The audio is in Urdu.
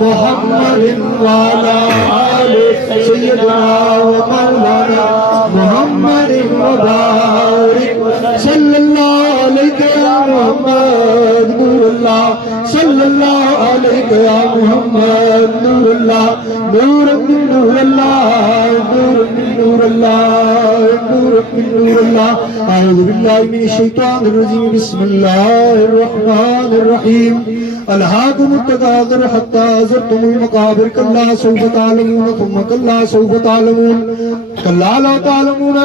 محمد وعلى آل سيدنا ومولانا محمد وبارك صلی اللہ علیہ یا محمد نور اللہ صلی اللہ علیہ یا محمد نور اللہ نور من نور اللہ نور من نور اللہ نور من نور اللہ اعوذ باللہ من الشیطان الرجیم بسم اللہ الرحمن الرحیم الہاکم التکاثر حتی زرتم المقابر کلا سوف تعلمون ثم کلا سوف تعلمون کلا لا تعلمون